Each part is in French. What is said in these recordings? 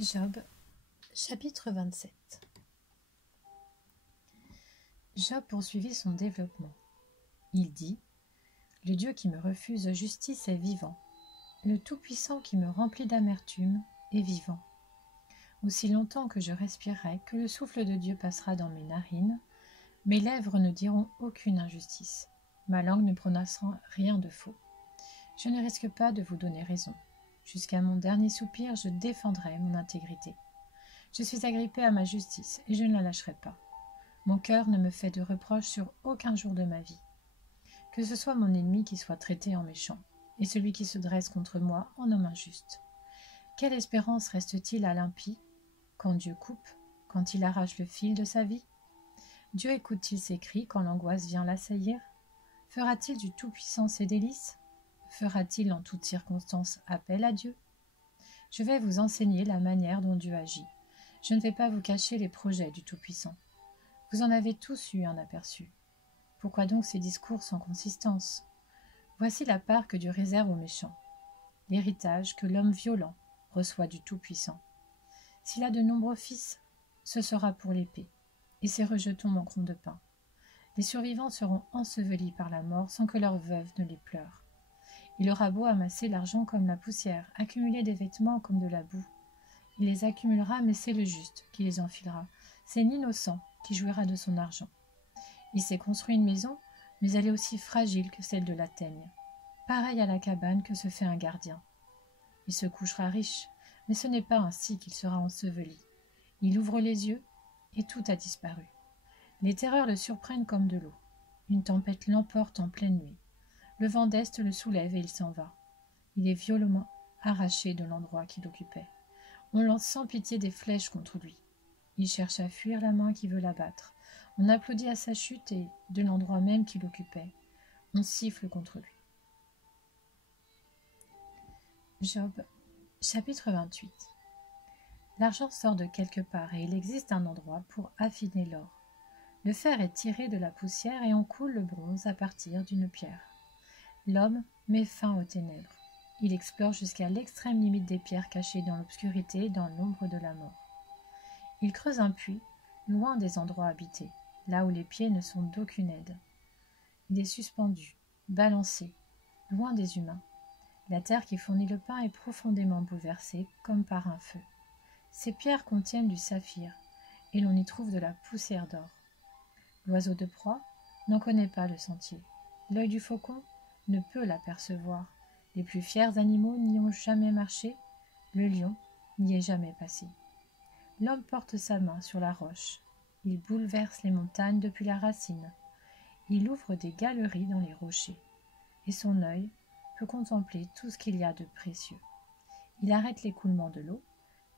Job, chapitre 27. Job poursuivit son développement. Il dit : Le Dieu qui me refuse justice est vivant. Le Tout-Puissant qui me remplit d'amertume est vivant. Aussi longtemps que je respirerai, que le souffle de Dieu passera dans mes narines, mes lèvres ne diront aucune injustice. Ma langue ne prononcera rien de faux. Je ne risque pas de vous donner raison. Jusqu'à mon dernier soupir, je défendrai mon intégrité. Je suis agrippé à ma justice et je ne la lâcherai pas. Mon cœur ne me fait de reproches sur aucun jour de ma vie. Que ce soit mon ennemi qui soit traité en méchant, et celui qui se dresse contre moi en homme injuste. Quelle espérance reste-t-il à l'impie quand Dieu coupe, quand il arrache le fil de sa vie? Dieu écoute-t-il ses cris quand l'angoisse vient l'assaillir? Fera-t-il du Tout-Puissant ses délices? Fera-t-il en toutes circonstances appel à Dieu? Je vais vous enseigner la manière dont Dieu agit. Je ne vais pas vous cacher les projets du Tout-Puissant. Vous en avez tous eu un aperçu. Pourquoi donc ces discours sans consistance? Voici la part que Dieu réserve aux méchants, l'héritage que l'homme violent reçoit du Tout-Puissant. S'il a de nombreux fils, ce sera pour l'épée, et ses rejetons manqueront de pain. Les survivants seront ensevelis par la mort sans que leurs veuves ne les pleurent. Il aura beau amasser l'argent comme la poussière, accumuler des vêtements comme de la boue. Il les accumulera, mais c'est le juste qui les enfilera. C'est l'innocent qui jouira de son argent. Il s'est construit une maison, mais elle est aussi fragile que celle de la teigne, pareille à la cabane que se fait un gardien. Il se couchera riche, mais ce n'est pas ainsi qu'il sera enseveli. Il ouvre les yeux, et tout a disparu. Les terreurs le surprennent comme de l'eau. Une tempête l'emporte en pleine nuit. Le vent d'est le soulève et il s'en va. Il est violemment arraché de l'endroit qu'il occupait. On lance sans pitié des flèches contre lui. Il cherche à fuir la main qui veut l'abattre. On applaudit à sa chute et, de l'endroit même qu'il occupait, on siffle contre lui. Job, chapitre 28. L'argent sort de quelque part et il existe un endroit pour affiner l'or. Le fer est tiré de la poussière et on coule le bronze à partir d'une pierre. L'homme met fin aux ténèbres. Il explore jusqu'à l'extrême limite des pierres cachées dans l'obscurité et dans l'ombre de la mort. Il creuse un puits, loin des endroits habités, là où les pieds ne sont d'aucune aide. Il est suspendu, balancé, loin des humains. La terre qui fournit le pain est profondément bouleversée, comme par un feu. Ces pierres contiennent du saphir, et l'on y trouve de la poussière d'or. L'oiseau de proie n'en connaît pas le sentier. L'œil du faucon ne peut l'apercevoir. Les plus fiers animaux n'y ont jamais marché. Le lion n'y est jamais passé. L'homme porte sa main sur la roche. Il bouleverse les montagnes depuis la racine. Il ouvre des galeries dans les rochers. Et son œil peut contempler tout ce qu'il y a de précieux. Il arrête l'écoulement de l'eau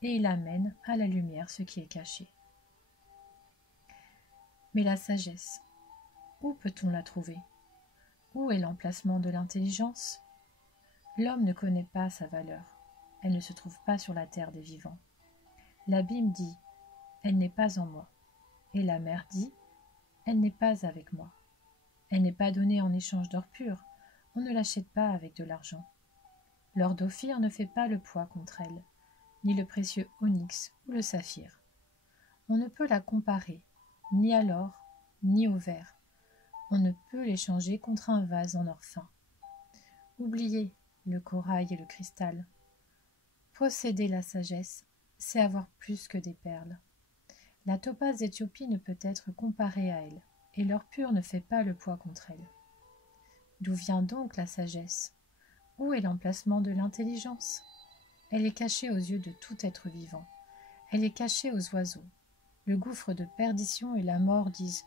et il amène à la lumière ce qui est caché. Mais la sagesse, où peut-on la trouver? Où est l'emplacement de l'intelligence? L'homme ne connaît pas sa valeur. Elle ne se trouve pas sur la terre des vivants. L'abîme dit : elle n'est pas en moi. Et la mer dit : elle n'est pas avec moi. Elle n'est pas donnée en échange d'or pur. On ne l'achète pas avec de l'argent. L'or d'Ophir ne fait pas le poids contre elle, ni le précieux onyx ou le saphir. On ne peut la comparer, ni à l'or, ni au verre. On ne peut l'échanger contre un vase en or fin. Oubliez le corail et le cristal. Posséder la sagesse, c'est avoir plus que des perles. La topaze d'Éthiopie ne peut être comparée à elle, et l'or pur ne fait pas le poids contre elle. D'où vient donc la sagesse? Où est l'emplacement de l'intelligence? Elle est cachée aux yeux de tout être vivant. Elle est cachée aux oiseaux. Le gouffre de perdition et la mort disent :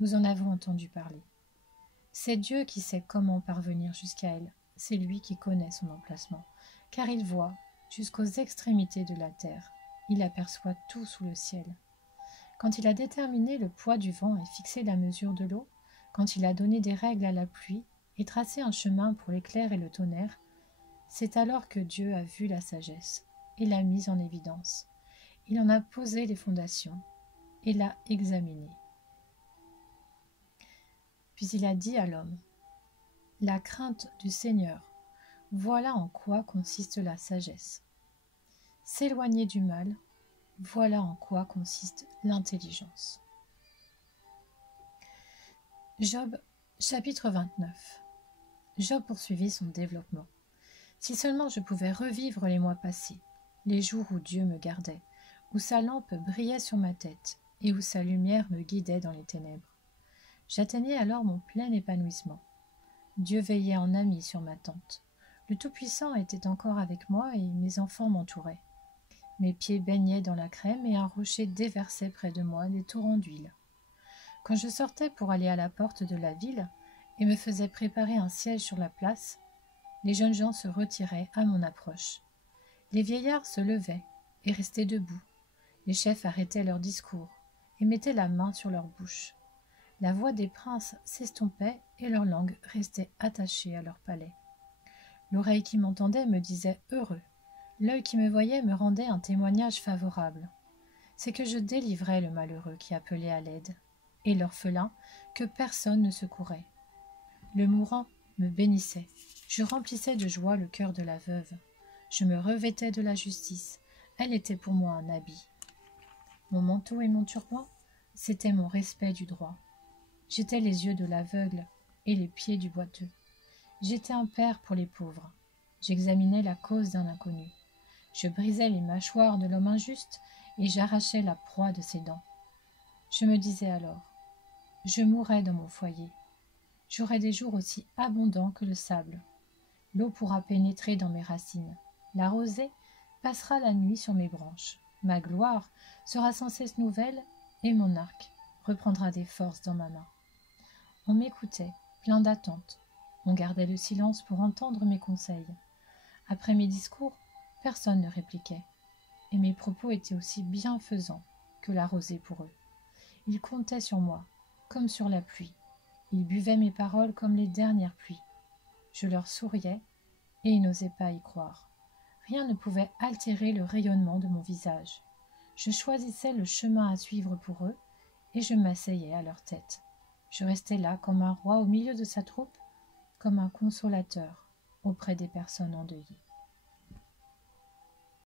nous en avons entendu parler. C'est Dieu qui sait comment parvenir jusqu'à elle. C'est lui qui connaît son emplacement, car il voit jusqu'aux extrémités de la terre. Il aperçoit tout sous le ciel. Quand il a déterminé le poids du vent et fixé la mesure de l'eau, quand il a donné des règles à la pluie et tracé un chemin pour l'éclair et le tonnerre, c'est alors que Dieu a vu la sagesse et l'a mise en évidence. Il en a posé les fondations et l'a examinée. Puis il a dit à l'homme : la crainte du Seigneur, voilà en quoi consiste la sagesse. s'éloigner du mal, voilà en quoi consiste l'intelligence. Job, chapitre 29. Job poursuivit son développement. Si seulement je pouvais revivre les mois passés, les jours où Dieu me gardait, où sa lampe brillait sur ma tête et où sa lumière me guidait dans les ténèbres. J'atteignais alors mon plein épanouissement. Dieu veillait en ami sur ma tente. Le Tout-Puissant était encore avec moi et mes enfants m'entouraient. Mes pieds baignaient dans la crème et un rocher déversait près de moi des torrents d'huile. Quand je sortais pour aller à la porte de la ville et me faisais préparer un siège sur la place, les jeunes gens se retiraient à mon approche. Les vieillards se levaient et restaient debout. Les chefs arrêtaient leur discours et mettaient la main sur leur bouche. La voix des princes s'estompait et leur langue restait attachée à leur palais. L'oreille qui m'entendait me disait « heureux ». L'œil qui me voyait me rendait un témoignage favorable. C'est que je délivrais le malheureux qui appelait à l'aide, et l'orphelin que personne ne secourait. Le mourant me bénissait. Je remplissais de joie le cœur de la veuve. Je me revêtais de la justice. Elle était pour moi un habit. Mon manteau et mon turban, c'était mon respect du droit. J'étais les yeux de l'aveugle et les pieds du boiteux. J'étais un père pour les pauvres. J'examinais la cause d'un inconnu. Je brisais les mâchoires de l'homme injuste et j'arrachais la proie de ses dents. Je me disais alors, je mourrai dans mon foyer. J'aurai des jours aussi abondants que le sable. L'eau pourra pénétrer dans mes racines. La rosée passera la nuit sur mes branches. Ma gloire sera sans cesse nouvelle et mon arc reprendra des forces dans ma main. On m'écoutait, plein d'attente. On gardait le silence pour entendre mes conseils. Après mes discours, personne ne répliquait. Et mes propos étaient aussi bienfaisants que la rosée pour eux. Ils comptaient sur moi, comme sur la pluie. Ils buvaient mes paroles comme les dernières pluies. Je leur souriais et ils n'osaient pas y croire. Rien ne pouvait altérer le rayonnement de mon visage. Je choisissais le chemin à suivre pour eux et je m'asseyais à leur tête. Je restais là comme un roi au milieu de sa troupe, comme un consolateur auprès des personnes endeuillées.